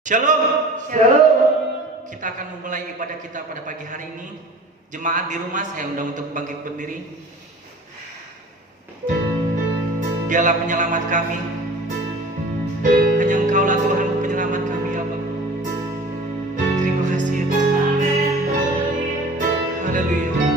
Shalom. Shalom. Kita akan memulai ibadah kita pada pagi hari ini. Jemaat di rumah saya undang untuk bangkit berdiri. Dialah penyelamat kami. Hanya Engkaulah Tuhan penyelamat kami ya Bapa. Terima kasih ya Tuhan. Haleluya.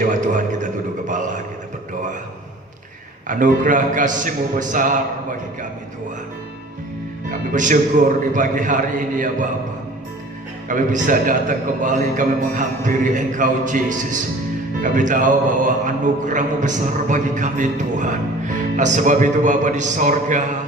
jemaat Tuhan, kita tunduk kepala, kita berdoa. Anugerah kasih-Mu besar bagi kami Tuhan. Kami bersyukur di pagi hari ini ya Bapa. Kami bisa datang kembali, kami menghampiri Engkau Yesus. Kami tahu bahwa anugerah-Mu besar bagi kami Tuhan. Nah sebab itu Bapa di sorga,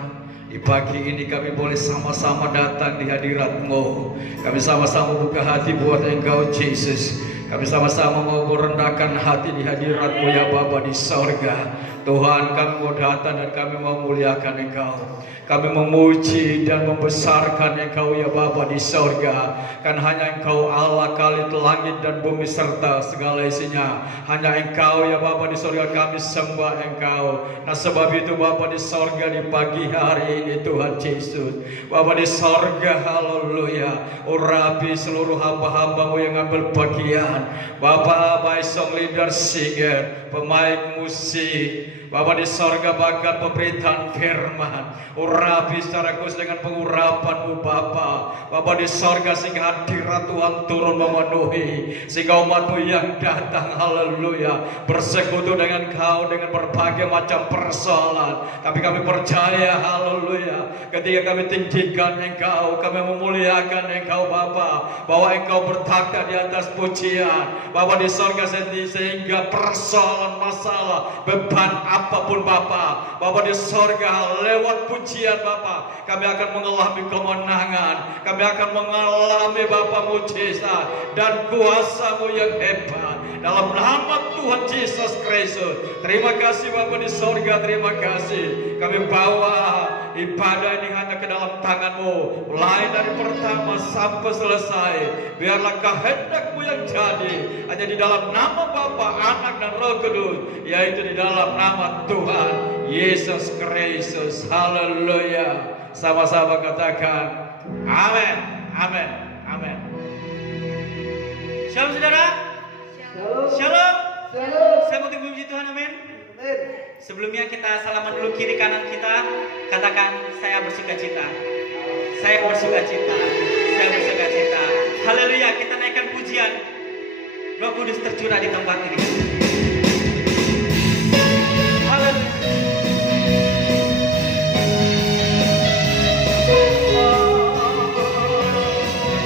di pagi ini kami boleh sama-sama datang di hadirat-Mu. Kami sama-sama buka hati buat Engkau Yesus. Kami sama-sama mau merendahkan hati di hadirat-Mu ya Bapa di sorga. Tuhan, kami mau datang dan kami mau muliakan Engkau. Kami memuji dan membesarkan Engkau ya Bapa di sorga. Kan hanya Engkau Allah kali langit dan bumi serta segala isinya. Hanya Engkau ya Bapa di sorga, kami sembah Engkau. Nah sebab itu Bapa di sorga di pagi hari ini Tuhan Yesus, Bapa di sorga, haleluya, urapi seluruh hamba-hamba-Mu yang ambil bagian. Bapa, baik song leader, singer, pemain musik, Bapa di sorga bahkan pemberitaan firman, urapi secara khusus dengan pengurapan-Mu Bapa. Bapa di sorga sehingga hadirat Tuhan turun memenuhi, sehingga umat-Mu yang datang, haleluya, bersekutu dengan Kau dengan berbagai macam persoalan. Tapi kami percaya, haleluya, ketika kami tinggikan Engkau, kami memuliakan Engkau Bapa, bahwa Engkau bertakhta di atas pujian Bapa di sorga, sehingga persoalan, masalah, beban apapun Bapa, Bapa di sorga, lewat pujian Bapa, kami akan mengalami kemenangan, kami akan mengalami Bapa mujizat dan kuasa-Mu yang hebat dalam nama Tuhan Yesus Kristus. Terima kasih Bapa di sorga, terima kasih. Kami bawa ibadah ini hanya ke dalam tangan-Mu, mulai dari pertama sampai selesai. Biarlah kehendak-Mu yang jadi, hanya di dalam nama Bapa, Anak dan Roh Kudus, yaitu di dalam nama Tuhan Yesus Kristus. Haleluya. Sama-sama katakan amin, amin, amin. Shalom saudara. Shalom. Saya mau puji Tuhan, amin. Sebelumnya kita salaman dulu kiri kanan kita. Katakan, saya bersuka cita. Saya bersuka cita. Saya bersuka cita. Haleluya, kita naikkan pujian. Roh Kudus tercurah di tempat ini. Haleluya.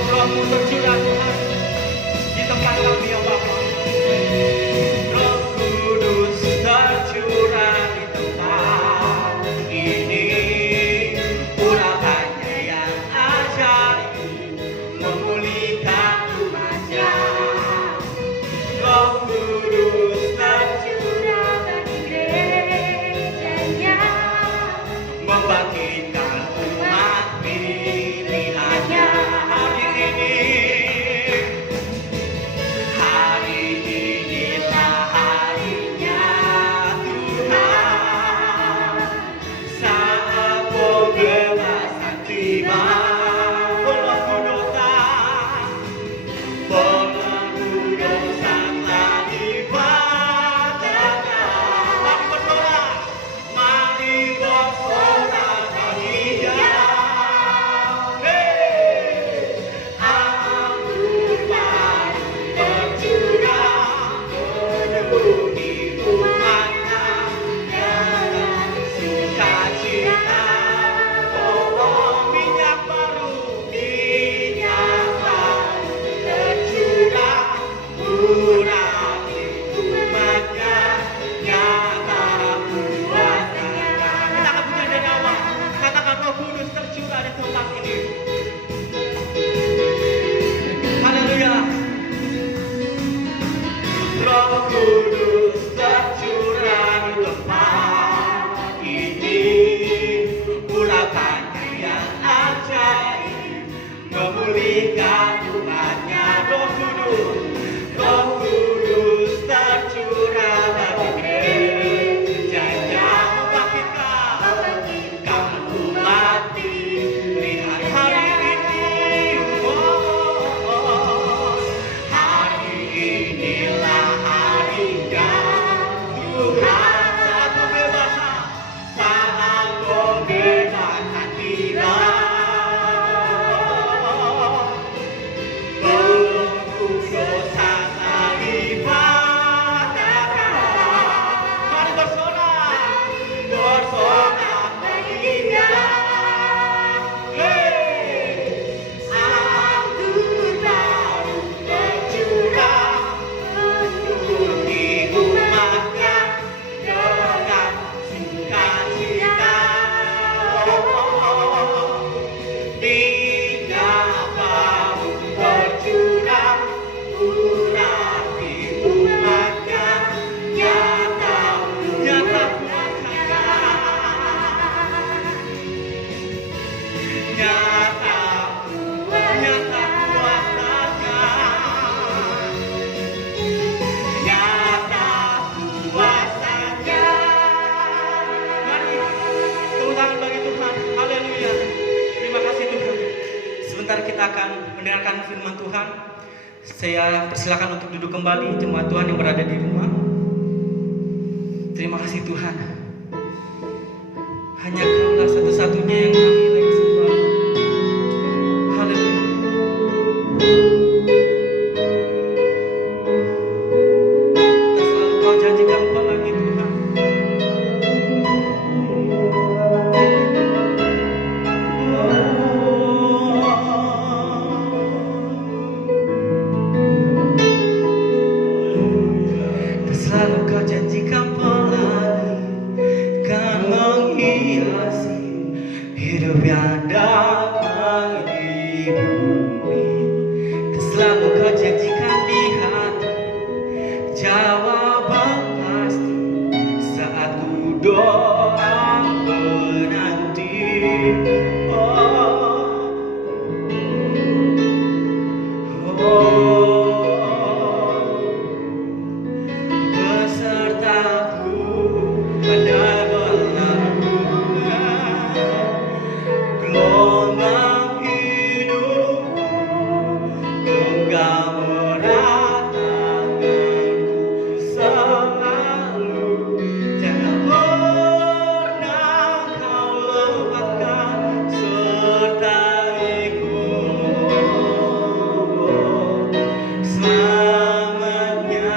Roh-Mu tercurah Tuhan di tempat kami ya Bapa. Roh Kudus tercurah di tempat ini. Urapannya yang ajaib memulihkan remaja. Roh Kudus kita akan mendengarkan firman Tuhan. Saya persilakan untuk duduk kembali jemaat Tuhan yang berada di rumah. Terima kasih Tuhan. Hanya Kaulah satu-satunya yang kami lagi sembah. Haleluya. Tak selalu Kau janjikan apa lagi Tuhan. Tak selalu Kau janjikan pelangi kan menghiasi hidup yang damai di bumi. Tak selalu Kau janjikan di hati jawaban pasti saat ku doa menanti. Besertaku pada gelombang hidupku, genggam erat tanganku selalu. Jangan pernah Kau lepaskan sertaiku selamanya.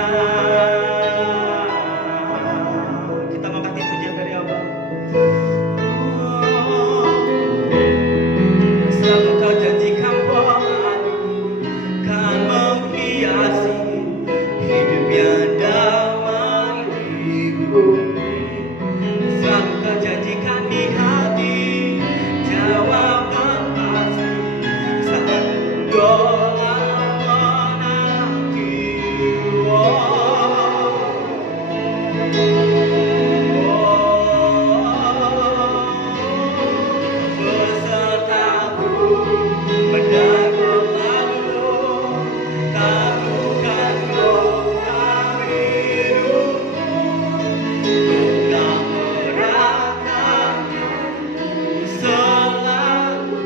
Kita angkat pujian dari awal. Selalu Kau janjikan pelangi kan menghiasi hidup yang damai di bumi. Selalu Kau janjikan di hati jawaban pasti saat doa menanti. Besertaku pada gelombang, takutkan gelombang hidupku, genggam erat tanganku selalu.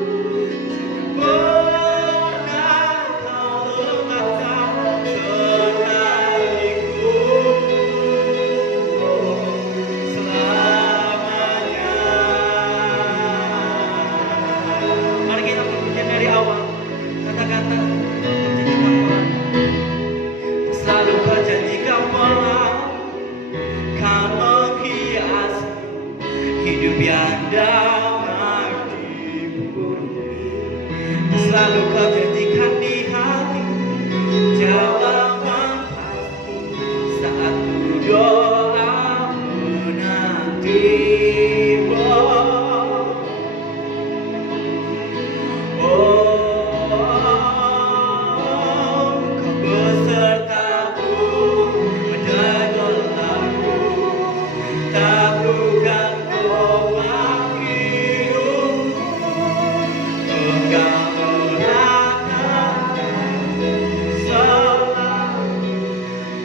Pernah Kau lepaskan sertaiku selamanya. Mari kita pujian dari awal. Kata-kata janjikan pelangi. Selalu Kau janjikan pelangi kan menghiasi hidup yang damai di bumi. Selalu Kau janjikan di hati jawaban pasti saat ku doa menanti. Kau besertaku pada gelapku, taklukkan gelombang hidupku, genggam erat tanganku selalu.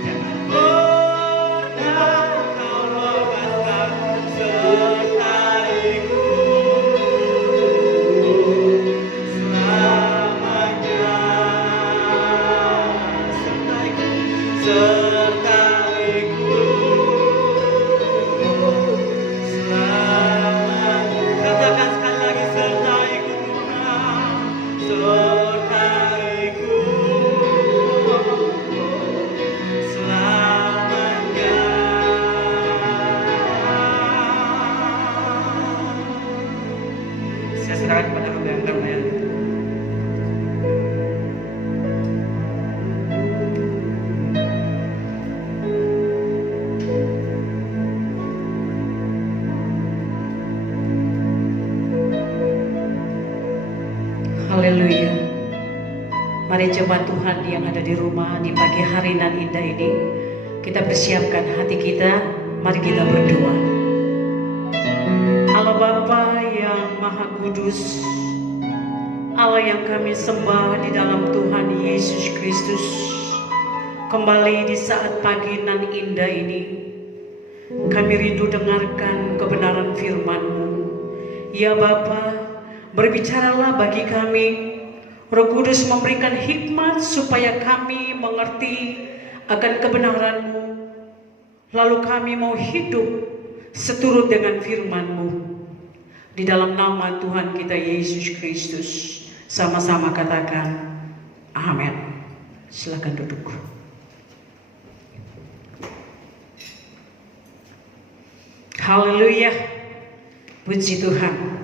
Jangan pernah Kau lepaskan sertaiku selamanya. Sertaiku selamanya. Katakan sekali lagi, sertaiku Tuhan, sertaiku selamanya. Saya serahkan kepada Hamba yang karuniai. Haleluya. Mari jemaat Tuhan yang ada di rumah di pagi hari nan indah ini, kita persiapkan hati kita, mari kita berdoa. Allah Bapa yang Maha Kudus, Allah yang kami sembah di dalam Tuhan Yesus Kristus, kembali di saat pagi nan indah ini, kami rindu dengarkan kebenaran firman-Mu. Ya Bapa, berbicaralah bagi kami, Roh Kudus memberikan hikmat supaya kami mengerti akan kebenaran-Mu. Lalu kami mau hidup seturut dengan firman-Mu. Di dalam nama Tuhan kita Yesus Kristus, sama-sama katakan amin. Silakan duduk. Haleluya, puji Tuhan.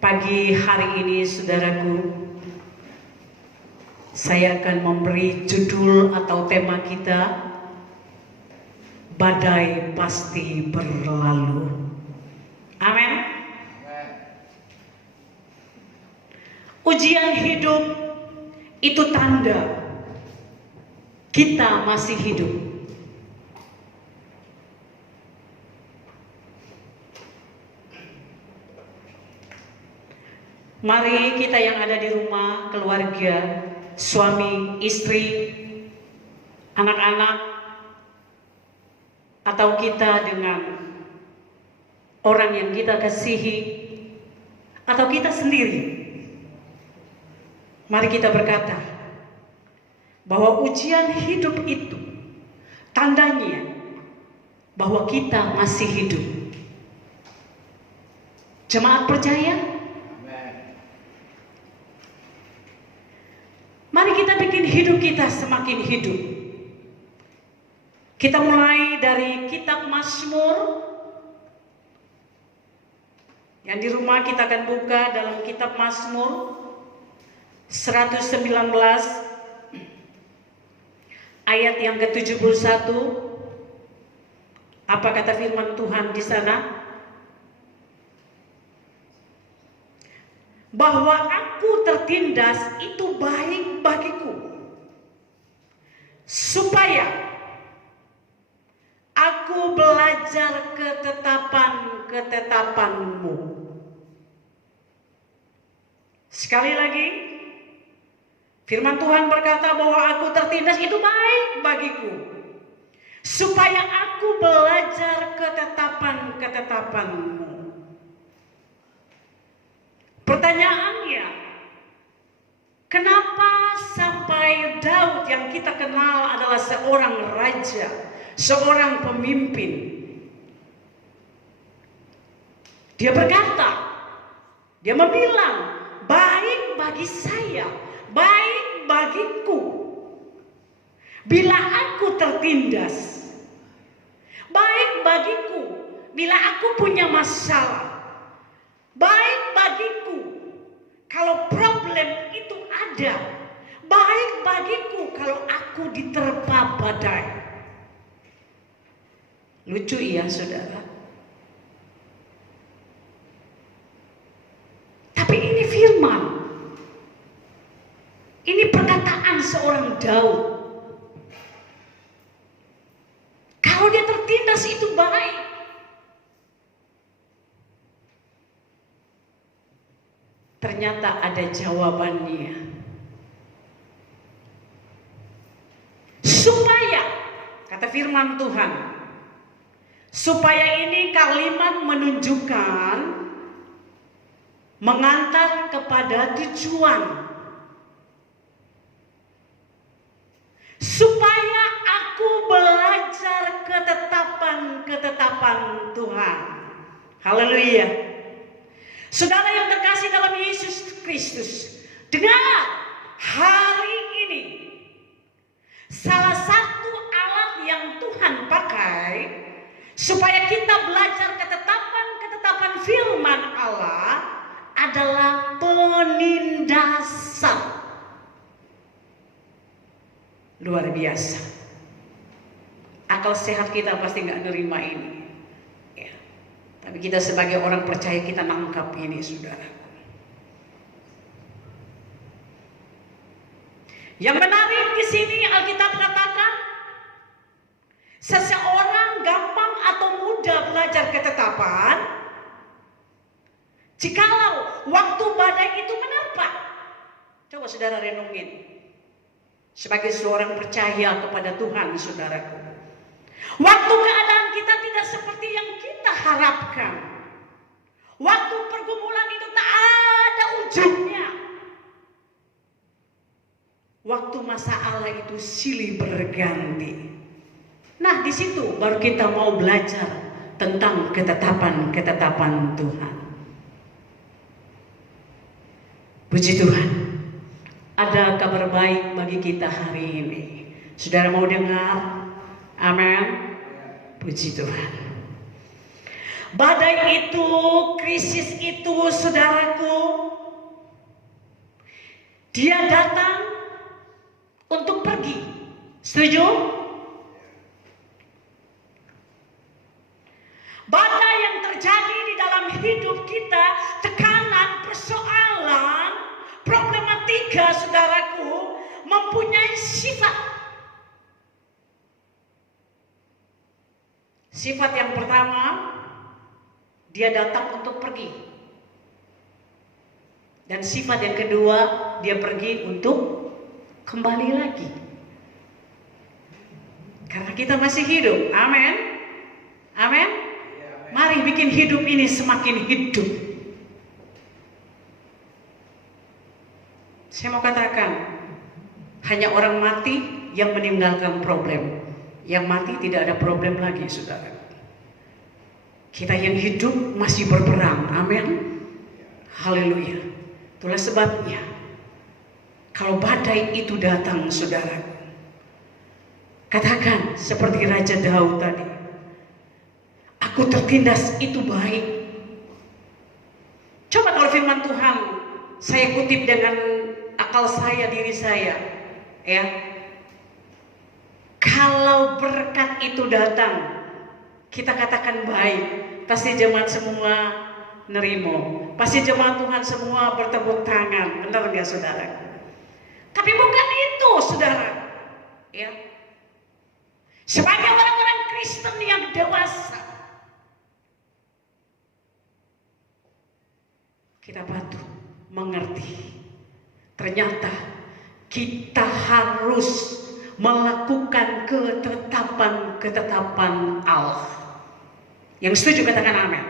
Pagi hari ini saudaraku, saya akan memberi judul atau tema kita, badai pasti berlalu. Amin. Ujian hidup itu tanda kita masih hidup. Mari kita yang ada di rumah, keluarga, suami, istri, anak-anak, atau kita dengan orang yang kita kasihi, atau kita sendiri, mari kita berkata bahwa ujian hidup itu tandanya bahwa kita masih hidup. Jemaat percaya? Mari kita bikin hidup kita semakin hidup. Kita mulai dari kitab Mazmur. Yang di rumah kita akan buka dalam kitab Mazmur 119 ayat yang ke-71. Apa kata firman Tuhan di sana? Bahwa aku tertindas itu baik bagiku, supaya aku belajar ketetapan-ketetapan-Mu. Sekali lagi, firman Tuhan berkata bahwa aku tertindas itu baik bagiku, supaya aku belajar ketetapan-ketetapan-Mu. Pertanyaannya, kenapa sampai Daud yang kita kenal adalah seorang raja, seorang pemimpin, dia berkata, dia membilang, baik bagi saya, baik bagiku, bila aku tertindas, baik bagiku, bila aku punya masalah, baik bagiku kalau problem itu ada, baik bagiku kalau aku diterpa badai. Lucu ya saudara. Tapi ini firman, ini perkataan seorang Daud. Kalau dia tertindas itu baik. Ternyata ada jawabannya. Supaya, kata firman Tuhan, supaya ini kalimat menunjukkan mengantar kepada tujuan. Supaya aku belajar ketetapan-ketetapan Tuhan. Haleluya. Saudara yang terkasih dalam Yesus Kristus, dengar, hari ini salah satu alat yang Tuhan pakai supaya kita belajar ketetapan-ketetapan firman Allah adalah penindasan. Luar biasa. Akal sehat kita pasti nggak nerima ini. Tapi kita sebagai orang percaya kita nangkap ini, saudara. Yang menarik di sini Alkitab katakan, seseorang gampang atau mudah belajar ketetapan jikalau waktu badai itu menerpa. Coba saudara renungin. Sebagai seorang percaya kepada Tuhan, saudaraku, waktu keadaan kita tidak seperti yang kita harapkan, waktu pergumulan waktu masa Allah itu silih berganti. Nah, di situ baru kita mau belajar tentang ketetapan Tuhan. Puji Tuhan, ada kabar baik bagi kita hari ini. Saudara mau dengar? Amin. Puji Tuhan. Badai itu, krisis itu, saudaraku, dia datang untuk pergi. Setuju? Badai yang terjadi di dalam hidup kita, tekanan, persoalan, problematika, saudaraku, mempunyai sifat. Sifat yang pertama, dia datang untuk pergi. Dan sifat yang kedua, dia pergi untuk kembali lagi. Karena kita masih hidup. Amin. Amin. Mari bikin hidup ini semakin hidup. Saya mau katakan, hanya orang mati yang meninggalkan problem. Yang mati tidak ada problem lagi, saudara. Kita yang hidup masih berperang. Amin. Haleluya. Itulah sebabnya, kalau badai itu datang, saudara, katakan seperti Raja Daud tadi, aku tertindas itu baik. Coba kalau firman Tuhan saya kutip dengan akal saya, diri saya, ya. Kalau berkat itu datang, kita katakan baik, pasti jemaat semua nerimo, pasti jemaat Tuhan semua bertepuk tangan, benar nggak saudara? Tapi bukan itu, saudara, ya. Sebagai orang-orang Kristen yang dewasa, kita patut mengerti, ternyata kita harus melakukan ketetapan Allah. Yang setuju katakan amin.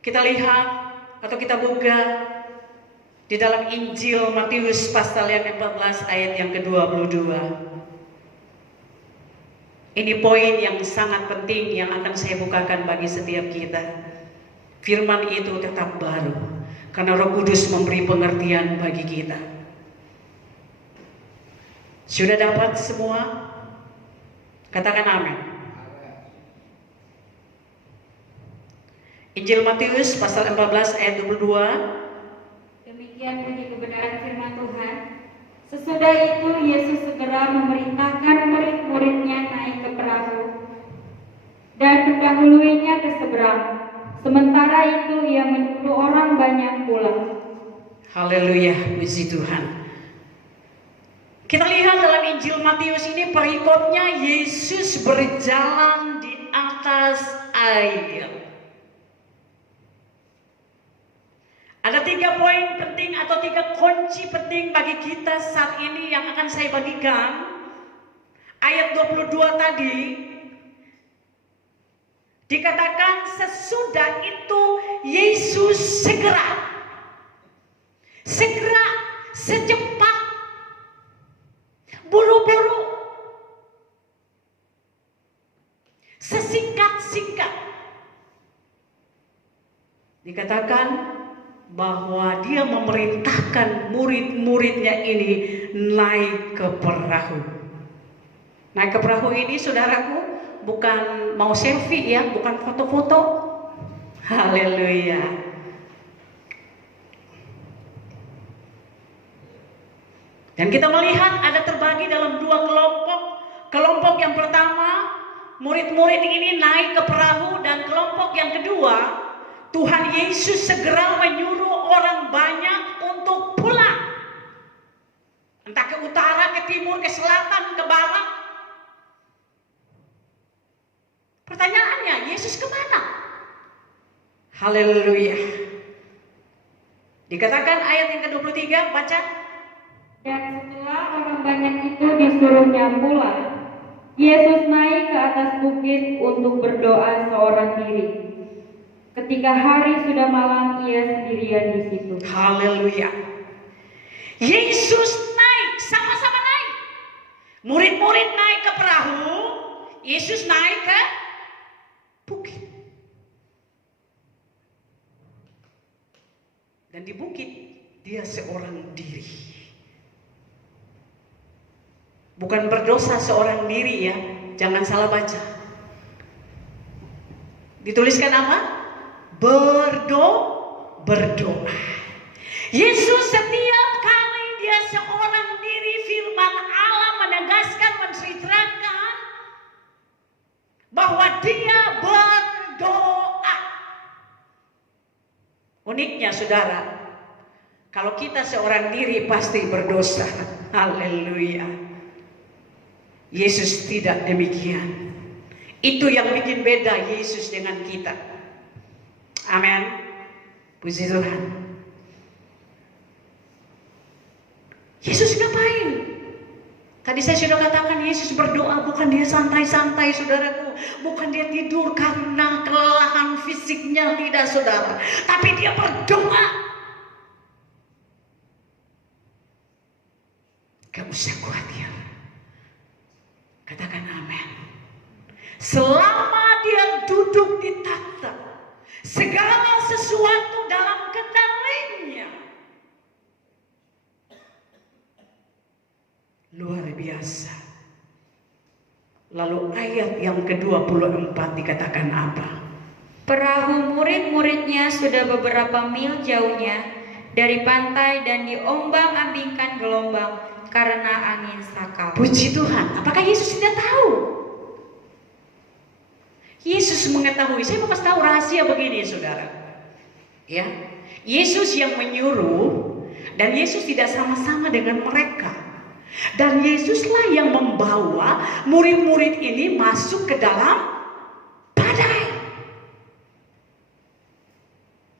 Kita lihat atau kita buka di dalam Injil Matius pasal yang 14 ayat yang ke-22. Ini poin yang sangat penting yang akan saya bukakan bagi setiap kita. Firman itu tetap baru karena Roh Kudus memberi pengertian bagi kita. Sudah dapat semua? Katakan amin. Injil Matius pasal 14 ayat 22. Demikian bunyi kebenaran firman Tuhan. Sesudah itu Yesus segera memerintahkan murid-muridnya naik ke perahu dan mendahuluinya ke seberang. Sementara itu ia menyuruh orang banyak pulang. Haleluya, puji Tuhan. Kita lihat dalam Injil Matius ini perikopnya Yesus berjalan di atas air. Ada 3 poin penting atau 3 kunci penting bagi kita saat ini yang akan saya bagikan. Ayat 22 tadi dikatakan sesudah itu Yesus segera, secepat, buru-buru, sesingkat-singkat. Dikatakan bahwa dia memerintahkan murid-muridnya ini naik ke perahu. Naik ke perahu ini, saudaraku, bukan mau selfie ya, bukan foto-foto. Haleluya. Dan kita melihat ada terbagi dalam 2 kelompok. Kelompok yang pertama, murid-murid ini naik ke perahu, dan kelompok yang kedua, Tuhan Yesus segera menyuruh orang banyak untuk pulang. Entah ke utara, ke timur, ke selatan, ke barat. Pertanyaannya, Yesus kemana? Haleluya. Dikatakan ayat yang ke-23, baca. Dan setelah orang banyak itu disuruhnya pulang, Yesus naik ke atas bukit untuk berdoa seorang diri. Ketika hari sudah malam, ia sendirian di situ. Haleluya. Yesus naik, sama-sama naik. Murid-murid naik ke perahu, Yesus naik ke bukit. Dan di bukit dia seorang diri. Bukan berdosa seorang diri ya, jangan salah baca. Dituliskan apa? Berdoa. Yesus setiap kali dia seorang diri, firman Allah menegaskan, menceritakan bahwa dia berdoa. Uniknya saudara, kalau kita seorang diri pasti berdosa. Haleluya. Yesus tidak demikian. Itu yang bikin beda Yesus dengan kita. Amin. Puji Tuhan. Yesus ngapain? Tadi saya sudah katakan Yesus berdoa, bukan dia santai-santai saudaraku. Bukan dia tidur karena kelelahan fisiknya, tidak saudara. Tapi dia berdoa. Gak usah khawatir. Katakan amin. Selama dia duduk di takhta, segala sesuatu dalam kendalinya. Luar biasa. Lalu ayat yang ke-24 dikatakan apa? Perahu murid-muridnya sudah beberapa mil jauhnya dari pantai dan diombang-ambingkan gelombang karena angin sakal. Puji Tuhan. Apakah Yesus tidak tahu? Yesus mengetahui. Saya mau kasih tahu rahasia begini saudara. Ya, Yesus yang menyuruh dan Yesus tidak sama-sama dengan mereka. Dan Yesuslah yang membawa murid-murid ini masuk ke dalam badai.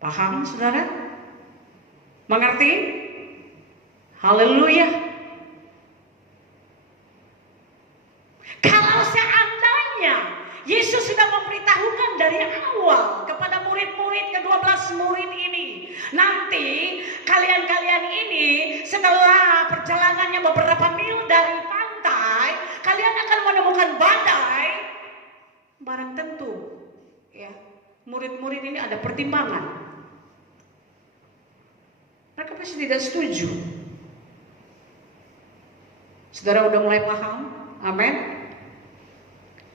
Paham saudara? Mengerti? Haleluya. Kalau seandainya Yesus sudah memberitahukan dari awal kepada murid-murid, ke-12 murid ini, nanti kalian-kalian ini setelah perjalanannya beberapa mil dari pantai, kalian akan menemukan badai. Barang tentu ya, murid-murid ini ada pertimbangan. Mereka pasti tidak setuju. Saudara udah mulai paham? Amin.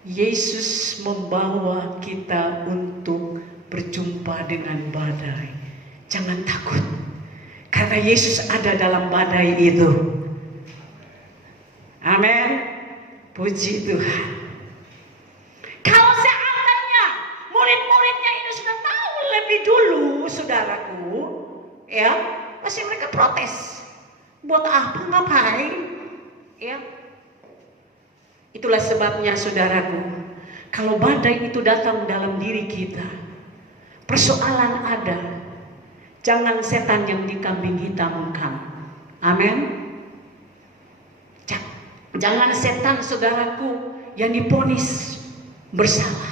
Yesus membawa kita untuk berjumpa dengan badai. Jangan takut, karena Yesus ada dalam badai itu. Amin. Puji Tuhan. Kalau seandainya murid-muridnya ini sudah tahu lebih dulu, saudaraku, ya, pasti mereka protes. Buat apa, ngapain? Ya. Itulah sebabnya saudaraku, kalau badai itu datang dalam diri kita, persoalan ada. Jangan setan yang dikambing hitamkan. Amin. Jangan setan saudaraku yang diponis bersalah.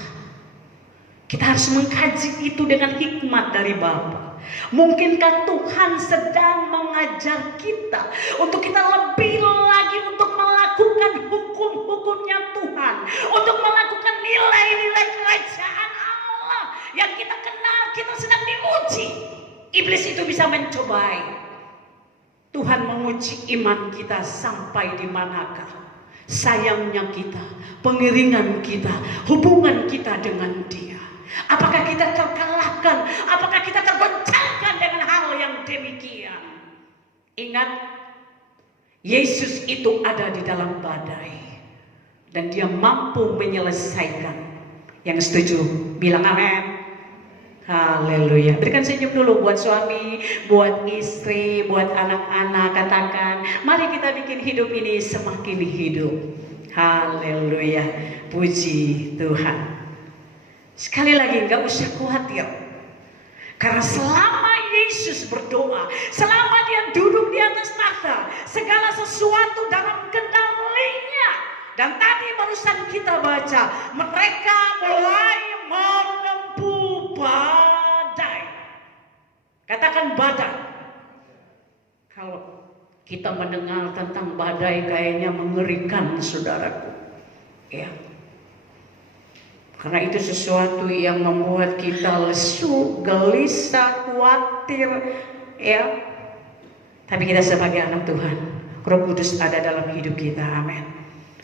Kita harus mengkaji itu dengan hikmat dari Bapa. Mungkinkah Tuhan sedang mengajar kita untuk kita lebih lagi untuk melakukan hukum-hukumnya Tuhan, untuk melakukan nilai-nilai kerajaan Allah yang kita kenal. Kita sedang diuji. Iblis itu bisa mencobai. Tuhan menguji iman kita sampai di manakah sayangnya kita, pengiringan kita, hubungan kita dengan Dia. Apakah kita terkalahkan? Apakah kita tergoncangkan dengan hal yang demikian? Ingat, Yesus itu ada di dalam badai dan Dia mampu menyelesaikan. Yang setuju bilang amin. Haleluya. Berikan senyum dulu buat suami, buat istri, buat anak-anak. Katakan, mari kita bikin hidup ini semakin hidup. Haleluya. Puji Tuhan. Sekali lagi, gak usah khawatir. Karena selama Yesus berdoa, selama Dia duduk di atas takhta, segala sesuatu dalam kendalinya. Dan tadi barusan kita baca, mereka mulai menempuh badai. Katakan badai. Kalau kita mendengar tentang badai kayaknya mengerikan, saudaraku. Ya. Karena itu sesuatu yang membuat kita lesu, gelisah, khawatir, ya. Tapi kita sebagai anak Tuhan, Roh Kudus ada dalam hidup kita, amin.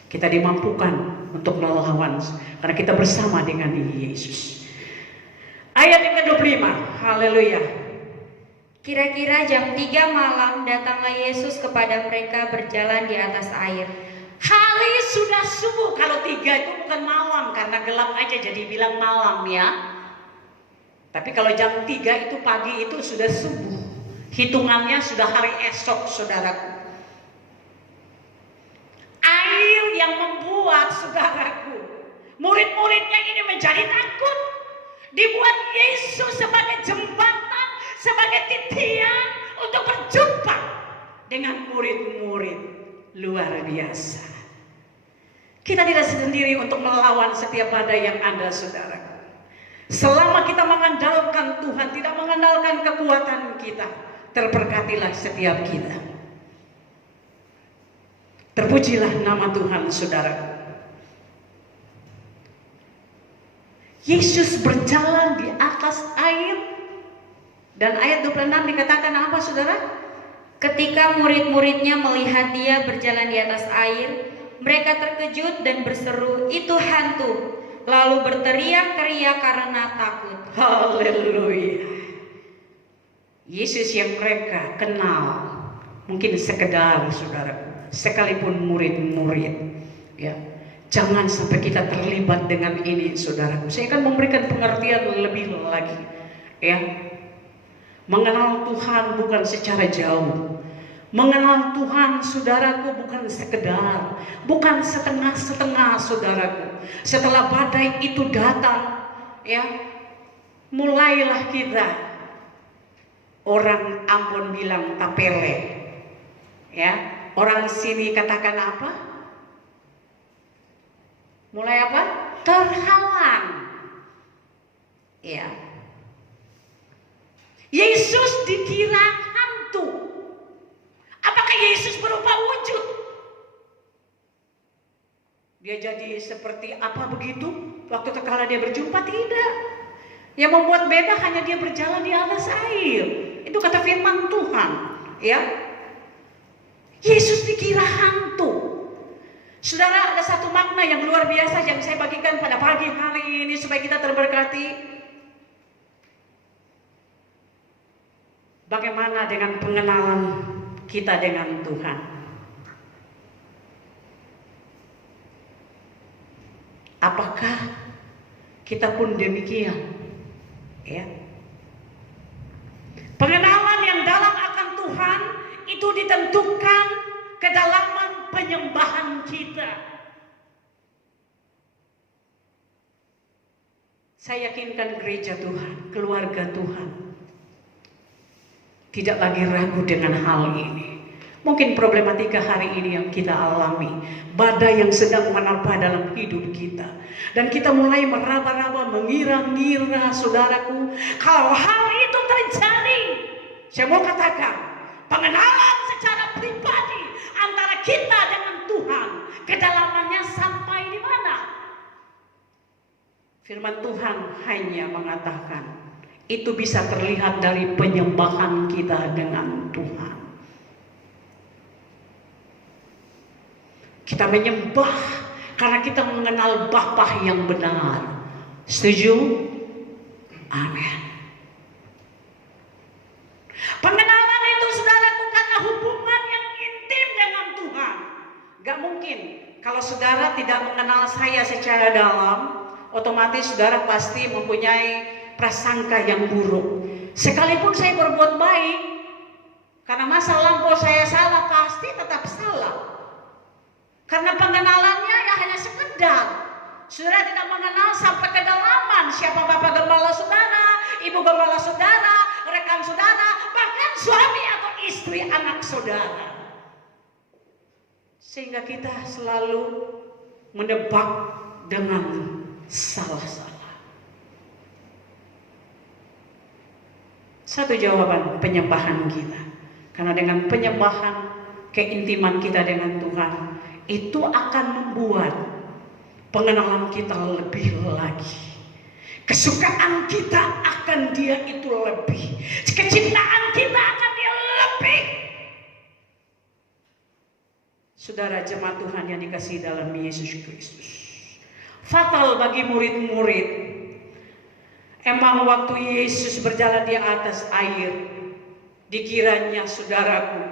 Kita dimampukan untuk melawan, karena kita bersama dengan Yesus. Ayat yang ke-25, haleluya. Kira-kira jam 3 malam datanglah Yesus kepada mereka berjalan di atas air. Hari sudah subuh. Kalau 3 itu bukan malam, karena gelap aja jadi bilang malam ya. Tapi kalau jam 3 itu pagi, itu sudah subuh. Hitungannya sudah hari esok, saudaraku. Air yang membuat, saudaraku, murid-muridnya ini menjadi takut. Dibuat Yesus sebagai jembatan, sebagai titian untuk berjumpa dengan murid-murid. Luar biasa. Kita tidak sendiri untuk melawan setiap badai yang ada, saudara. Selama kita mengandalkan Tuhan, tidak mengandalkan kekuatan kita, terberkatilah setiap kita. Terpujilah nama Tuhan, saudara. Yesus berjalan di atas air. Dan ayat 26 dikatakan apa, saudara? Ketika murid-muridnya melihat dia berjalan di atas air, mereka terkejut dan berseru, "Itu hantu!" Lalu berteriak-teriak karena takut. Haleluya. Yesus yang mereka kenal, mungkin sekedar, saudara, sekalipun murid-murid, ya. Jangan sampai kita terlibat dengan ini, saudaraku. Saya akan memberikan pengertian lebih lagi, ya. Mengenal Tuhan bukan secara jauh. Mengenal Tuhan, saudaraku, bukan sekedar, bukan setengah-setengah, saudaraku. Setelah badai itu datang, ya, mulailah kita. Orang Ambon bilang tapele, ya. Orang sini katakan apa? Mulai apa? Terhalang, ya. Yesus dikira hantu. Apakah Yesus berupa wujud? Dia jadi seperti apa begitu? Waktu kala dia berjumpa, tidak. Yang membuat beda hanya dia berjalan di atas air. Itu kata firman Tuhan, ya. Yesus dikira hantu. Saudara, ada satu makna yang luar biasa yang saya bagikan pada pagi hari ini supaya kita terberkati. Bagaimana dengan pengenalan kita dengan Tuhan? Apakah kita pun demikian? Ya. Pengenalan yang dalam akan Tuhan itu ditentukan kedalaman penyembahan kita. Saya yakinkan gereja Tuhan, keluarga Tuhan, tidak lagi ragu dengan hal ini. Mungkin problematika hari ini yang kita alami, badai yang sedang menerpa dalam hidup kita, dan kita mulai meraba-raba, mengira-ngira, saudaraku, kalau hal itu terjadi, saya mau katakan, pengenalan secara pribadi antara kita dengan Tuhan, kedalamannya sampai di mana? Firman Tuhan hanya mengatakan, itu bisa terlihat dari penyembahan kita dengan Tuhan. Kita menyembah karena kita mengenal Bapa yang benar. Setuju? Amin. Pengenalan itu, saudaraku, karena hubungan yang intim dengan Tuhan. Gak mungkin kalau saudara tidak mengenal saya secara dalam, otomatis saudara pasti mempunyai prasangka yang buruk. Sekalipun saya berbuat baik, karena masa lampau saya salah, pasti tetap salah. Karena pengenalannya ya hanya sekedar. Saudara tidak mengenal sampai kedalaman siapa bapak gembala saudara, ibu gembala saudara, rekan saudara, bahkan suami atau istri anak saudara. Sehingga kita selalu menebak dengan salah-salah. Satu jawaban, penyembahan kita. Karena dengan penyembahan, keintiman kita dengan Tuhan, itu akan membuat pengenalan kita lebih lagi. Kesukaan kita akan Dia itu lebih. Kecintaan kita akan Dia lebih. Saudara jemaat Tuhan yang dikasihi dalam Yesus Kristus. Fatal bagi murid-murid. Emang waktu Yesus berjalan di atas air, dikiranya saudaraku,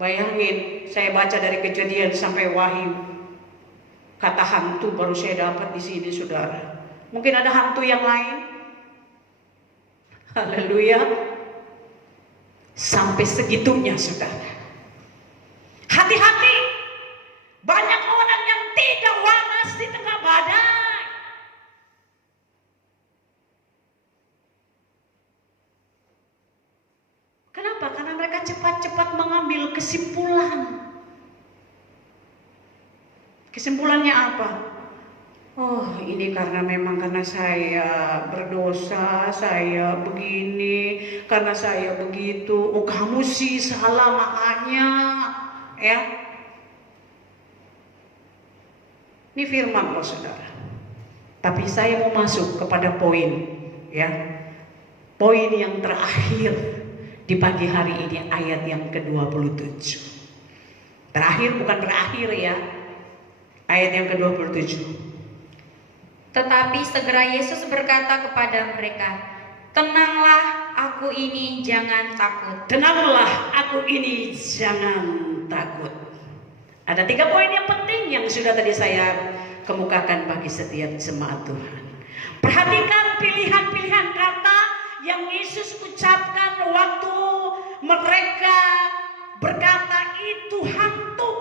bayangin, saya baca dari Kejadian sampai Wahyu, kata hantu baru saya dapat di sini, saudara. Mungkin ada hantu yang lain. Haleluya. Sampai segitunya, saudara. Hati-hati, banyak orang yang tidak waras di tengah badai. Kenapa? Karena mereka cepat-cepat mengambil kesimpulan. Kesimpulannya apa? Oh, ini karena saya berdosa, saya begini, karena saya begitu. Oh, kamu sih salah makanya, ya. Ini firman loh, saudara. Tapi saya mau masuk kepada poin, ya. Poin yang terakhir di pagi hari ini, ayat yang ke-27. Terakhir bukan berakhir ya. Ayat yang ke-27. Tetapi segera Yesus berkata kepada mereka, "Tenanglah, aku ini, jangan takut." Tenanglah, aku ini, jangan takut. Ada 3 poin yang penting yang sudah tadi saya kemukakan bagi setiap jemaat Tuhan. Perhatikan pilihan-pilihan kata yang Yesus ucapkan waktu mereka berkata itu hantu.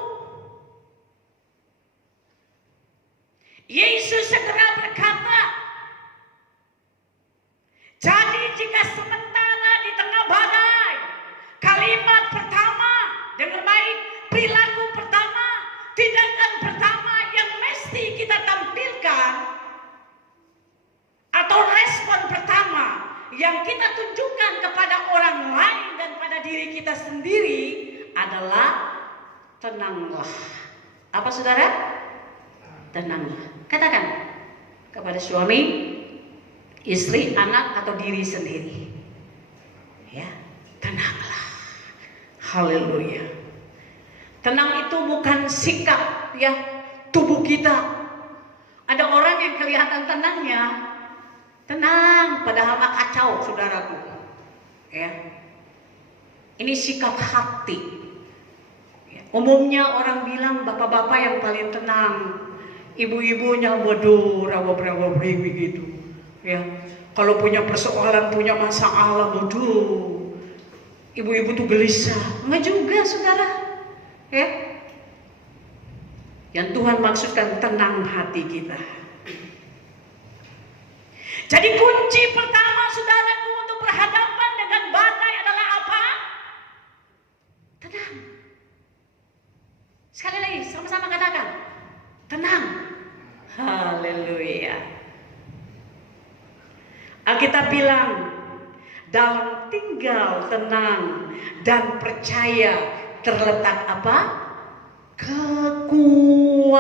Yesus segera berkata, jadi jika sementara di tengah badai, kalimat pertama dengan baik, perilaku pertama, tindakan pertama yang mesti kita tampilkan, atau respon pertama yang kita tunjukkan kepada orang lain dan pada diri kita sendiri adalah tenanglah. Apa saudara? Tenanglah. Katakan kepada suami, istri, anak atau diri sendiri. Ya, tenanglah. Haleluya. Tenang itu bukan sikap ya tubuh kita. Ada orang yang kelihatan tenangnya, tenang padahal mah kacau, saudaraku. Ya. Ini sikap hati. Ya. Umumnya orang bilang bapak-bapak yang paling tenang. Ibu-ibunya bodoh, rawa-rawa begitu. Ya, kalau punya persoalan, punya masalah, bodoh. Ibu-ibu tuh gelisah. Enggak juga, saudara. Ya, yang Tuhan maksudkan tenang hati kita. Jadi kunci pertama, saudaraku, untuk berhadapan dengan badai adalah apa? Tenang. Sekali lagi, sama-sama katakan. Tenang. Haleluya. Alkitab bilang, dalam tinggal tenang dan percaya terletak apa? Kekuatan.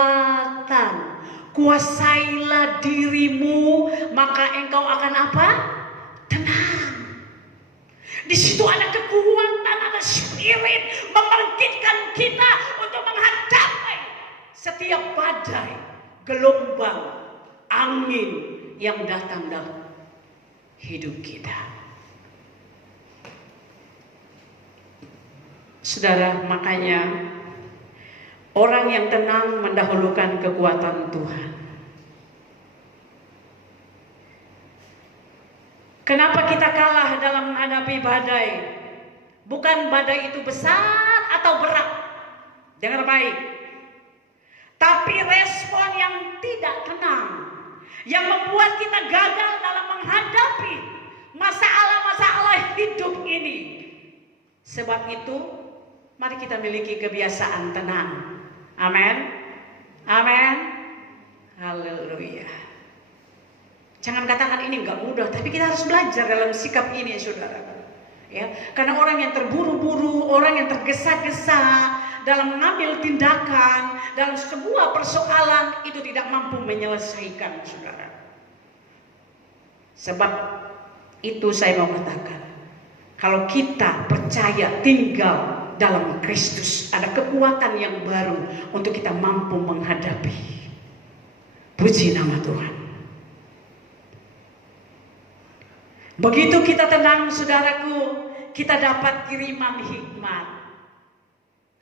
Kuasailah dirimu, maka engkau akan apa? Tenang. Di situ ada kekuatan, ada spirit membangkitkan kita untuk menghadapi setiap badai, gelombang, angin yang datang dalam hidup kita. Saudara, makanya orang yang tenang mendahulukan kekuatan Tuhan. Kenapa kita kalah dalam menghadapi badai? Bukan badai itu besar atau berat. Dengar baik. Tapi respon yang tidak tenang, yang membuat kita gagal dalam menghadapi masalah-masalah hidup ini. Sebab itu, mari kita miliki kebiasaan tenang. Amin. Amin. Haleluya. Jangan katakan ini nggak mudah, tapi kita harus belajar dalam sikap ini, saudara. Ya, karena orang yang terburu-buru, orang yang tergesa-gesa dalam mengambil tindakan dalam sebuah persoalan itu tidak mampu menyelesaikan, saudara. Sebab itu saya mau katakan, kalau kita percaya tinggal dalam Kristus, ada kekuatan yang baru untuk kita mampu menghadapi. Puji nama Tuhan. Begitu kita tenang, saudaraku, kita dapat kiriman hikmat.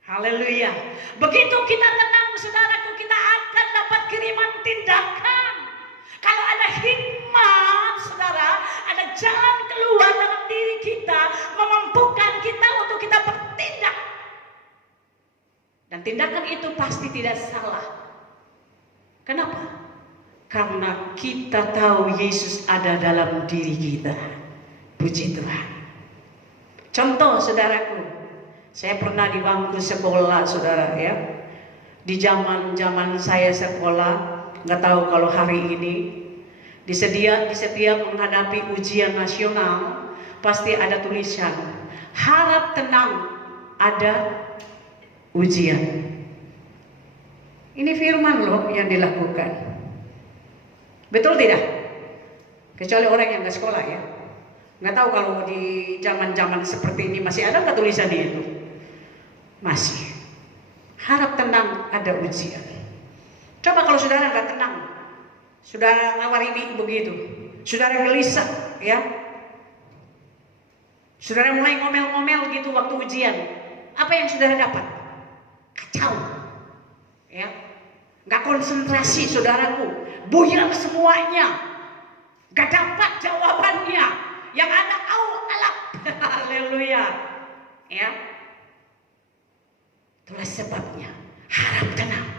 Haleluya. Begitu kita tenang, saudaraku, kita akan dapat kiriman tindakan. Kalau ada hikmat, saudara, ada jalan keluar dalam diri kita, memampukan kita untuk kita bertindak. Dan tindakan itu pasti tidak salah. Kenapa? Karena kita tahu Yesus ada dalam diri kita. Puji Tuhan. Contoh, saudaraku, saya pernah di bangku sekolah, saudara, ya. Di zaman saya sekolah, nggak tahu kalau hari ini, di setiap menghadapi ujian nasional pasti ada tulisan harap tenang ada ujian. Ini firman loh yang dilakukan. Betul tidak? Kecuali orang yang nggak sekolah, ya. Nggak tahu kalau di zaman seperti ini masih ada nggak tulisan itu? Masih. Harap tenang ada ujian. Coba kalau saudara nggak tenang, saudara nawari begitu, saudara gelisah, ya. Saudara mulai ngomel-ngomel gitu waktu ujian. Apa yang saudara dapat? Kacau, ya. Nggak konsentrasi, saudaraku. Buyar semuanya, gak dapat jawabannya. Yang ada alap. Haleluya, ya. Itulah sebabnya harap tenang,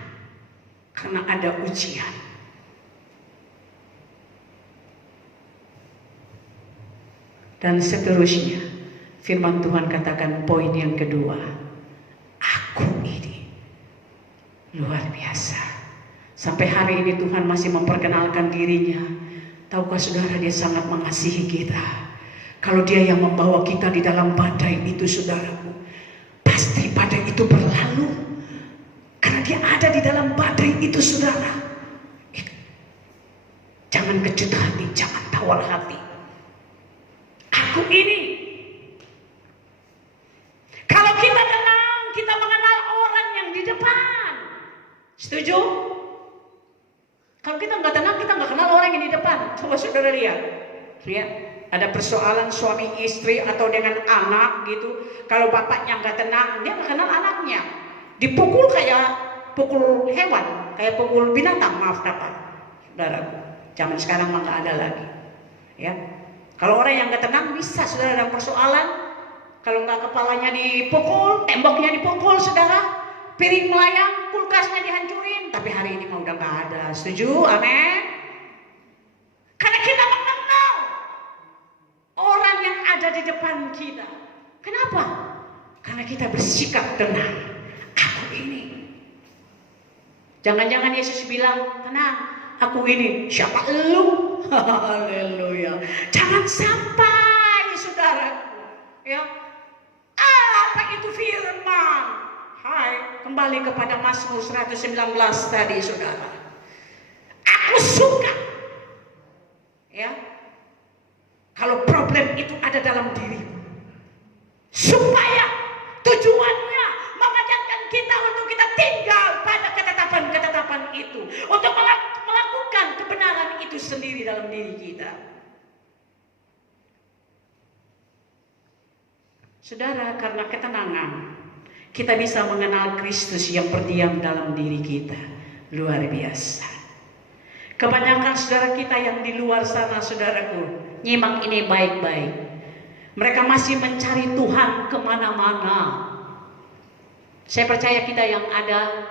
karena ada ujian. Dan seterusnya firman Tuhan katakan poin yang kedua, aku ini luar biasa. Sampai hari ini Tuhan masih memperkenalkan dirinya. Tahukah saudara, dia sangat mengasihi kita. Kalau dia yang membawa kita di dalam badai itu, saudaraku, pasti badai itu berlalu. Karena dia ada di dalam badai itu, saudara. Jangan kecut hati, jangan tawar hati. Aku ini. Kalau kita tenang, kita mengenal orang yang di depan. Setuju? Kalau kita nggak tenang, kita nggak kenal orang yang di depan. Coba saudara lihat, ada persoalan suami istri atau dengan anak gitu. Kalau bapaknya nggak tenang, dia nggak kenal anaknya. Dipukul kayak pukul hewan, kayak pukul binatang. Maaf kata, saudara. Zaman sekarang mah nggak ada lagi. Ya, kalau orang yang nggak tenang bisa, saudara, dalam persoalan. Kalau nggak kepalanya dipukul, temboknya dipukul, saudara. Piring melayang, kulkasnya dihancurin. Tapi hari ini mah udah gak ada. Setuju? Amin. Karena kita mengenal orang yang ada di depan kita. Kenapa? Karena kita bersikap tenang. Aku ini. Jangan-jangan Yesus bilang, tenang, aku ini. Siapa lu? Haleluya. Jangan sampai, saudaraku, ya. Apa itu firman? Hai, kembali kepada Mazmur 119 tadi, saudara. Aku suka, ya, kalau problem itu ada dalam dirimu, supaya tujuannya mengajarkan kita untuk kita tinggal pada ketetapan-ketetapan itu, untuk melakukan kebenaran itu sendiri dalam diri kita. Saudara, karena ketenangan kita bisa mengenal Kristus yang berdiam dalam diri kita. Luar biasa. Kebanyakan saudara kita yang di luar sana, saudaraku, nyimak ini baik-baik. Mereka masih mencari Tuhan kemana-mana. Saya percaya kita yang ada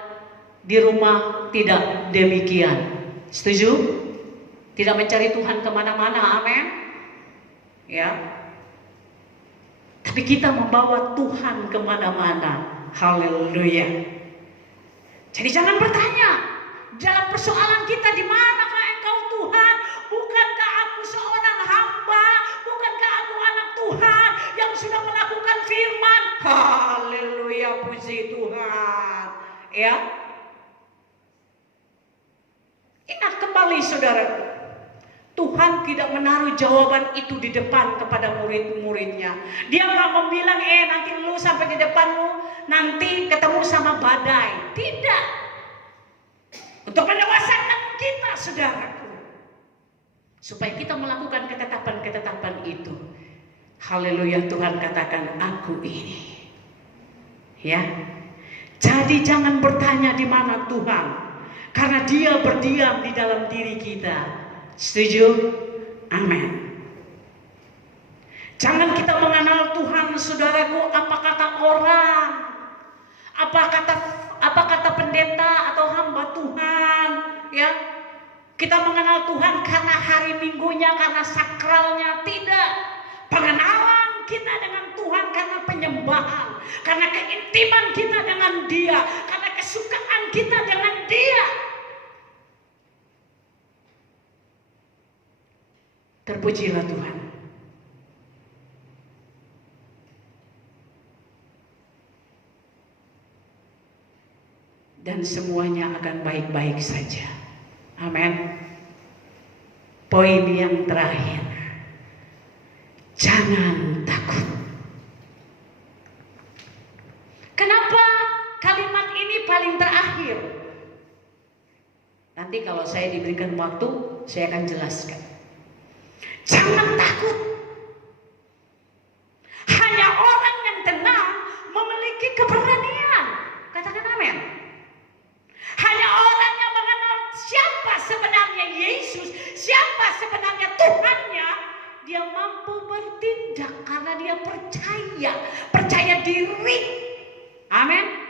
di rumah tidak demikian. Setuju? Tidak mencari Tuhan kemana-mana, amin. Ya. Tapi kita membawa Tuhan kemana-mana. Haleluya. Jadi jangan bertanya dalam persoalan kita, di manakah engkau Tuhan? Bukankah ya. Ingat kembali saudara, Tuhan tidak menaruh jawaban itu di depan kepada murid-muridnya. Dia nggak membilang, nanti lu sampai di depan lu nanti ketemu sama badai. Tidak. Untuk mendewasakan kita, saudaraku, supaya kita melakukan ketetapan-ketetapan itu. Haleluya, Tuhan katakan, aku ini. Ya. Jadi jangan bertanya di mana Tuhan, karena Dia berdiam di dalam diri kita. Setuju? Amin. Jangan kita mengenal Tuhan, saudaraku, apa kata orang, apa kata pendeta atau hamba Tuhan, ya. Kita mengenal Tuhan karena hari Minggunya, karena sakralnya. Tidak. Pengenalan kita dengan Tuhan karena penyembahan, karena keintiman kita dengan Dia, karena kesukaan kita dengan Dia. Terpujilah Tuhan. Dan semuanya akan baik-baik saja. Amin. Poin yang terakhir. Jangan takut. Kenapa kalimat ini paling terakhir? Nanti kalau saya diberikan waktu, saya akan jelaskan. Jangan takut. Hanya orang yang tenang memiliki keberanian. Katakan amin. Hanya orang yang mengenal siapa sebenarnya Yesus, siapa sebenarnya Tuhannya, dia mampu bertindak karena dia percaya diri. Amin.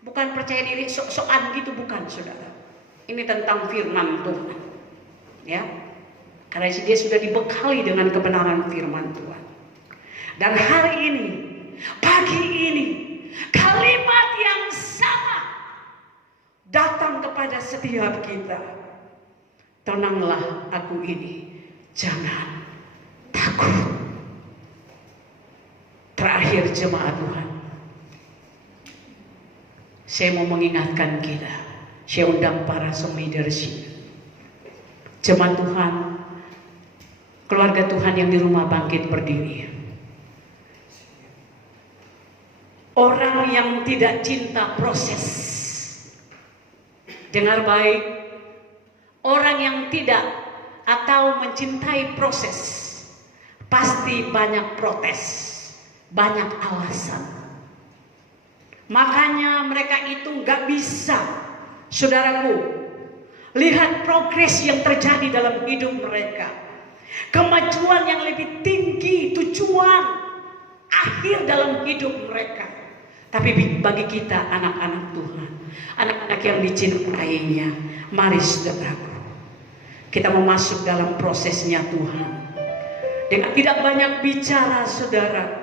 Bukan percaya diri sok-sokan gitu, bukan, saudara. Ini tentang firman Tuhan. Ya. Karena dia sudah dibekali dengan kebenaran firman Tuhan. Dan hari ini, pagi ini, kalimat yang sama datang kepada setiap kita. Tenanglah aku ini, jangan takut. Terakhir jemaat Tuhan, saya mau mengingatkan kita. Saya undang para leadership, jemaat Tuhan, keluarga Tuhan yang di rumah bangkit berdiri. Orang yang tidak cinta proses, dengar baik, orang yang tidak atau mencintai proses pasti banyak protes, banyak alasan. Makanya mereka itu gak bisa, saudaraku, lihat progres yang terjadi dalam hidup mereka. Kemajuan yang lebih tinggi, tujuan akhir dalam hidup mereka. Tapi bagi kita anak-anak Tuhan, anak-anak yang dicintainya, mari saudaraku, kita mau masuk dalam prosesnya Tuhan. Dengan tidak banyak bicara, saudara,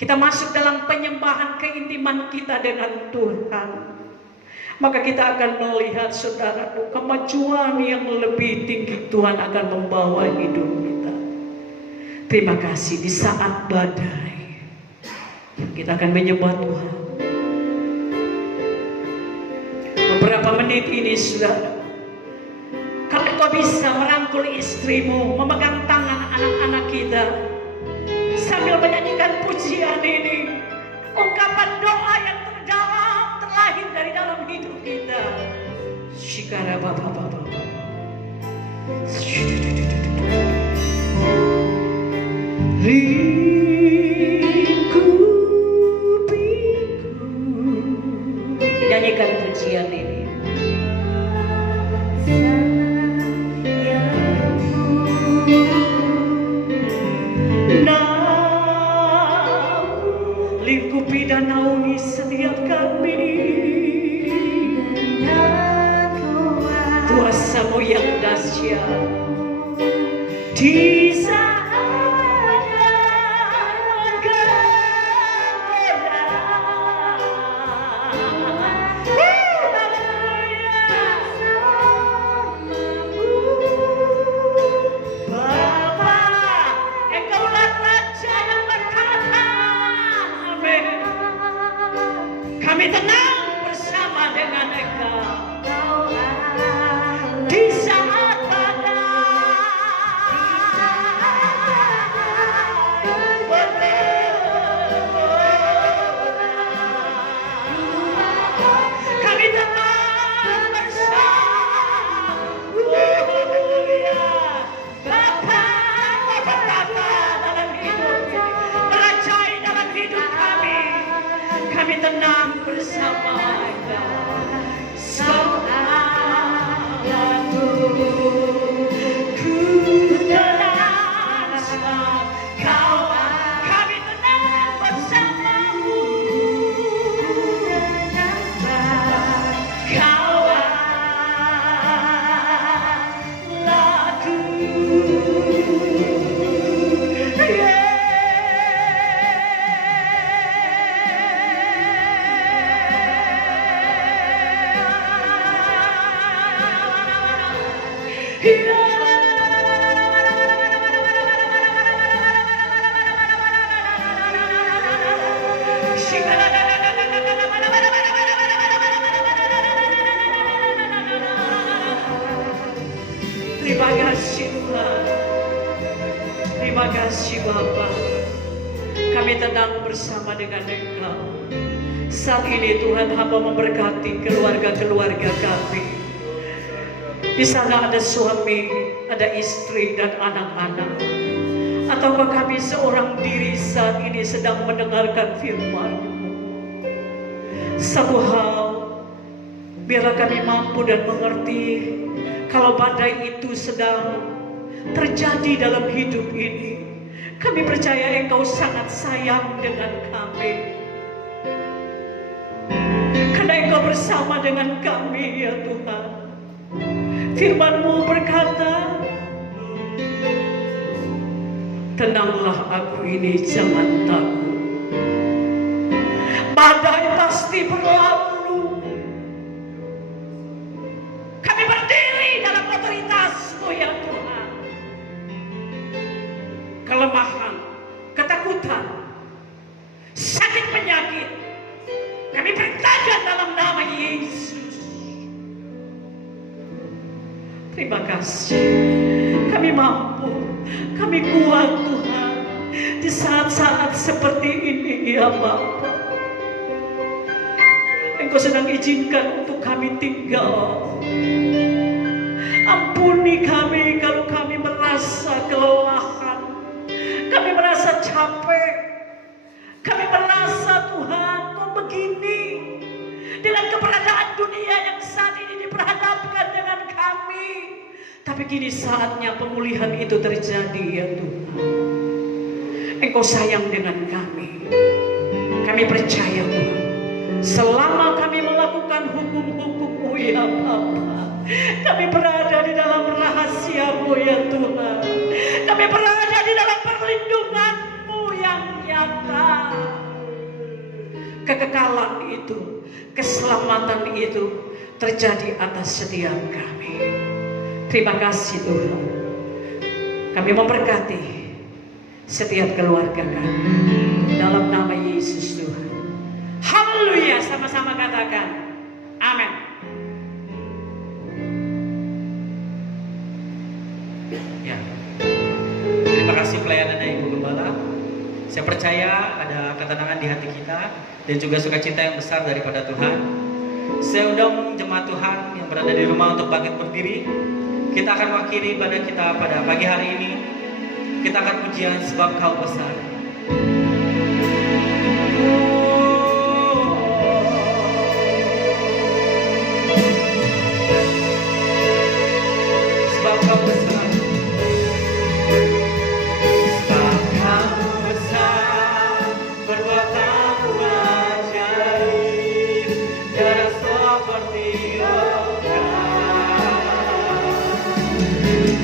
kita masuk dalam penyembahan keintiman kita dengan Tuhan. Maka kita akan melihat, saudaraku, kemajuan yang lebih tinggi Tuhan akan membawa hidup kita. Terima kasih. Di saat badai, kita akan menyembah Tuhan. Beberapa menit ini, saudara, kalau kau bisa merangkul istrimu, memegang tangan anak-anak kita, sambil menyanyikan pujian ini, ungkapan doa yang terdalam terlahir dari dalam hidup kita. Shikara baba baba. Nyanyikan pujian ini. Lingkupi dan naungi setiap kami, kuasa-Mu yang dahsyat di saat kami tenang bersama Terima kasih Tuhan. Terima kasih Bapa. Kami tenang bersama dengan Engkau. Saat ini Tuhan, hamba memberkati keluarga-keluarga kami. Di sana ada suami, ada istri dan anak-anak. Ataukah kami seorang diri saat ini sedang mendengarkan firman-Mu? Satu hal, biarlah kami mampu dan mengerti kalau badai itu sedang terjadi dalam hidup ini. Kami percaya Engkau sangat sayang dengan kami, karena Engkau bersama dengan kami ya Tuhan. Firman-Mu berkata, tenanglah aku ini, jangan takut. Badai pasti berlalu. Kami berdiri dalam otoritas-Mu ya Tuhan. Kelemahan, ketakutan, sakit penyakit, kami bertahan dalam nama Yesus. Terima kasih. Kami mampu, kami kuat Tuhan di saat-saat seperti ini ya Bapa. Engkau sedang izinkan untuk kami tinggal. Ampuni kami kalau kami merasa kelelahan, kami merasa capek, kami merasa Tuhan kok begini dengan keberadaan dunia yang saat ini diperhadapkan dengan kami. Tapi kini saatnya pemulihan itu terjadi ya Tuhan. Engkau sayang dengan kami. Kami percaya Tuhan, selama kami melakukan hukum-hukum-Mu ya Bapa, kami berada di dalam rahasia-Mu ya Tuhan. Kami berada di dalam perlindungan-Mu yang nyata. Kekekalan itu, keselamatan itu terjadi atas setiap kami. Terima kasih Tuhan. Kami memberkati setiap keluarga kami dalam nama Yesus Tuhan. Haleluya, sama-sama katakan amin. Ya. Terima kasih pelayanannya Ibu Gembala. Saya percaya ada ketenangan di hati kita dan juga sukacita yang besar daripada Tuhan. Saya undang jemaat Tuhan yang berada di rumah untuk bangkit berdiri. Kita akan mengakhiri ibadah kita pada pagi hari ini. Kita akan pujian sebab Kau besar. Sebab Kau besar. Sebab Kau besar, perbuatan-Mu ajaib, tiada seperti Engkau.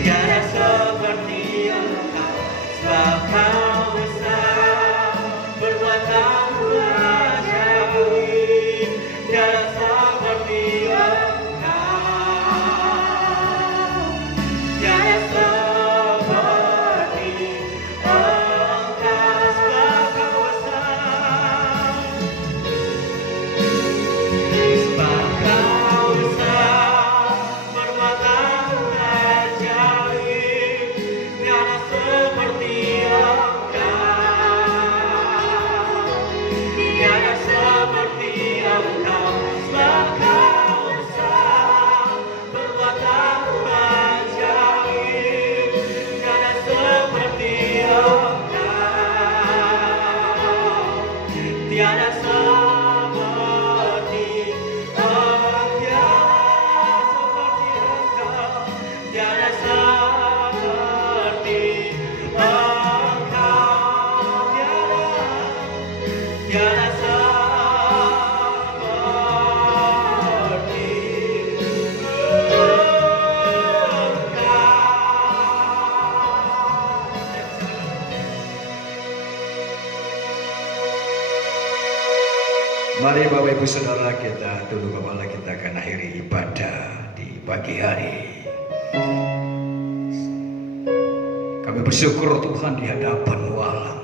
Tiada seperti Engkau. Sebab Kau besar, perbuatan-Mu ajaib, tiada seperti Engkau. Tiada seperti Engkau. Sebab Kau besar. Sebab Kau besar, perbuatan-Mu ajaib, tiada seperti Engkau. Tiada seperti Engkau. Sebab Kau besar, perbuatan-Mu ajaib, tiada seperti Engkau. Tiada seperti Engkau. Tiada seperti Engkau. Tiada Mari Bapak Ibu Saudara, kita tunduk kepala, kita akan akhiri ibadah di pagi hari. bersyukur Tuhan di hadapan-Mu Allah.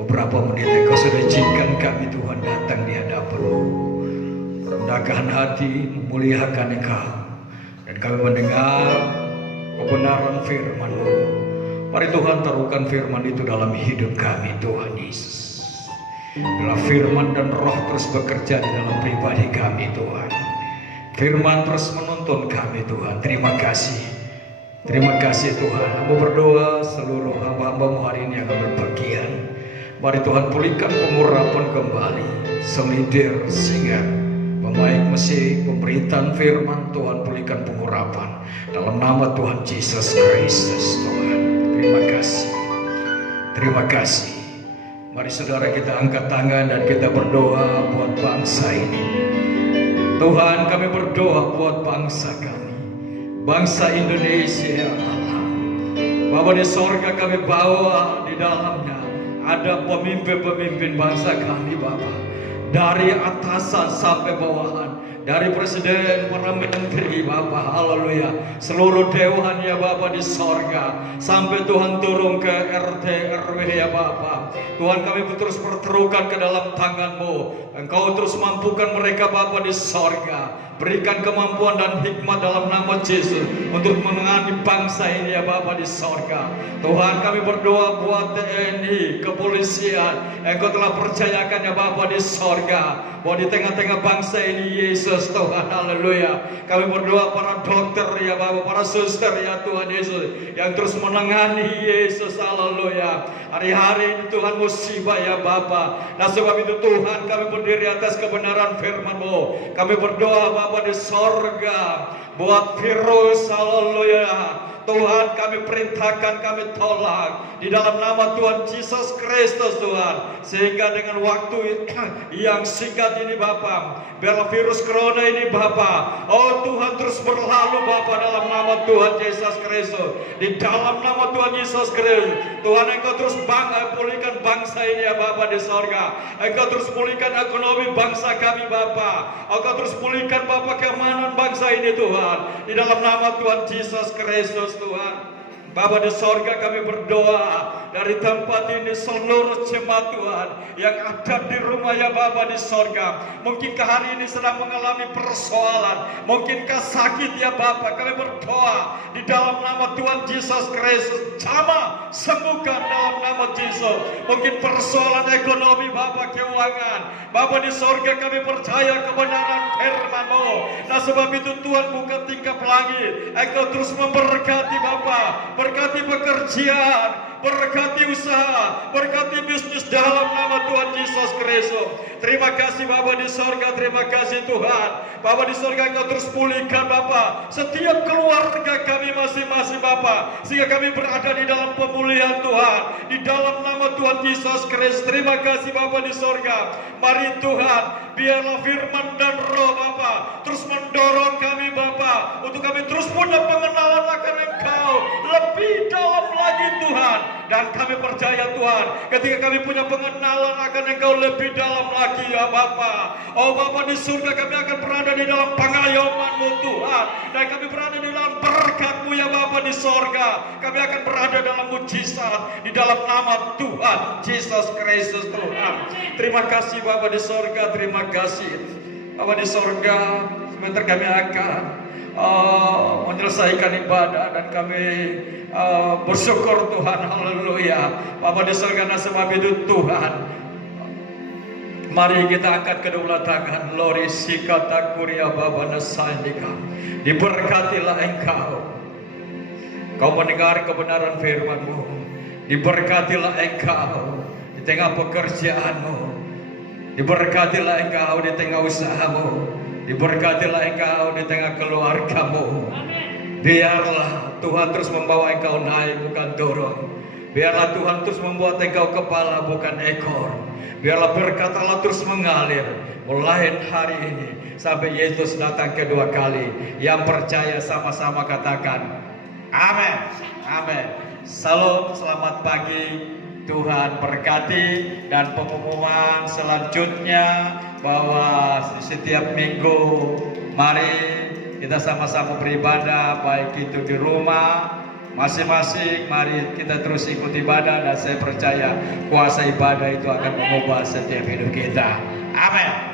Beberapa menit Engkau sudah izinkan kami Tuhan datang di hadapan-Mu, merendahkan hati, memuliakan Engkau, dan kami mendengar kebenaran firman-Mu. Mari Tuhan taruhkan firman itu dalam hidup kami Tuhan Yesus. Bila firman dan roh terus bekerja di dalam pribadi kami Tuhan, firman terus menuntun kami Tuhan. Terima kasih. Terima kasih Tuhan. Hamba berdoa seluruh hamba-hamba-Mu hari ini akan berbagian. Mari Tuhan pulihkan pengurapan kembali selidir, singa, pemain musik, pemberitaan firman. Tuhan pulihkan pengurapan dalam nama Tuhan Yesus Kristus Tuhan. Terima kasih. Terima kasih. Mari saudara kita angkat tangan dan kita berdoa buat bangsa ini. Tuhan, kami berdoa buat bangsa kami, bangsa Indonesia Allah. Bapa di sorga kami bawa di dalamnya ada pemimpin-pemimpin bangsa kami Bapa, dari atasan sampai bawahan, dari presiden, para menteri Bapa, haleluya, seluruh dewan ya Bapa di sorga, sampai Tuhan turun ke RT RW ya Bapa. Tuhan kami terus perterukan ke dalam tangan-Mu. Engkau terus mampukan mereka Bapa di sorga. Berikan kemampuan dan hikmat dalam nama Yesus untuk menangani bangsa ini ya Bapa di sorga. Tuhan kami berdoa buat TNI, kepolisian. Engkau telah percayakan ya Bapa di sorga, bahwa di tengah-tengah bangsa ini Yesus Tuhan, haleluya. Kami berdoa para dokter ya Bapa, para suster ya Tuhan Yesus, yang terus menangani Yesus, haleluya. Hari-hari ini Tuhan musibah ya Bapa. Nah sebab itu Tuhan kami berdiri atas kebenaran firman-Mu. Kami berdoa Bapa di sorga buat virus, haleluya. Tuhan kami perintahkan, kami tolak di dalam nama Tuhan Yesus Kristus Tuhan, sehingga dengan waktu yang singkat ini Bapa, biarlah virus corona ini Bapa, oh Tuhan terus berlalu Bapa, dalam nama Tuhan Yesus Kristus, di dalam nama Tuhan Yesus Kristus. Tuhan Engkau terus pulihkan bangsa ini ya Bapa di sorga. Engkau terus pulihkan ekonomi bangsa kami Bapa. Engkau terus pulihkan Bapa keamanan bangsa ini Tuhan, di dalam nama Tuhan Yesus Kristus Tuhan. Bapa di sorga kami berdoa dari tempat ini seluruh jemaat Tuhan yang ada di rumah ya Bapa di sorga. Mungkinkah hari ini sedang mengalami persoalan, mungkinkah sakit ya Bapa, kami berdoa di dalam nama Tuhan Yesus Kristus, jamah sembuhkan dalam nama Yesus. Mungkin persoalan ekonomi Bapa, keuangan Bapa di sorga, kami percaya kebenaran firman-Mu. Nah sebab itu Tuhan buka tingkap langit, Engkau terus memberkati Bapa, berkati pekerjaan, berkati usaha, berkati bisnis dalam nama Tuhan Yesus Kristus. Terima kasih Bapa di sorga, terima kasih Tuhan. Bapa di sorga, Engkau terus pulihkan Bapa setiap keluarga kami masing-masing Bapa, sehingga kami berada di dalam pemulihan Tuhan, di dalam nama Tuhan Yesus Kristus. Terima kasih Bapa di sorga. Mari Tuhan, biarlah firman dan roh Bapa terus mendorong kami Bapa, untuk kami terus punya pengenalan akan Engkau lebih dalam lagi Tuhan. Dan kami percaya Tuhan, ketika kami punya pengenalan akan Engkau lebih dalam lagi ya Bapa, oh Bapa di surga, kami akan berada di dalam pengayoman-Mu Tuhan, dan kami berada di dalam berkat-Mu ya Bapa di sorga. Kami akan berada dalam mujizat di dalam nama Tuhan Yesus Kristus Tuhan. Terima kasih Bapa di sorga, terima kasih Bapa di sorga. Sebentar kami akan menyelesaikan ibadah, dan kami bersyukur Tuhan, haleluya. Bapa di surga, nah sebab itu Tuhan, mari kita angkat kedua tangan. Lori sikata kuria Bapa nasandika, diberkatilah Engkau. Kau mendengar kebenaran firman-Mu, diberkatilah Engkau di tengah pekerjaan-Mu, diberkatilah Engkau di tengah usaha-Mu, diberkatilah Engkau di tengah keluarga-Mu. Biarlah Tuhan terus membawa Engkau naik, bukan turun. Biarlah Tuhan terus membuat Engkau kepala, bukan ekor. Biarlah berkat Allah terus mengalir mulai hari ini sampai Yesus datang kedua kali. Yang percaya sama-sama katakan amin. Amin. Salam, selamat pagi. Tuhan berkati. Dan pengumuman selanjutnya bahwa setiap minggu mari kita sama-sama beribadah, baik itu di rumah Masing-masing mari kita terus ikuti ibadah, dan saya percaya kuasa ibadah itu akan mengubah setiap hidup kita. Amin.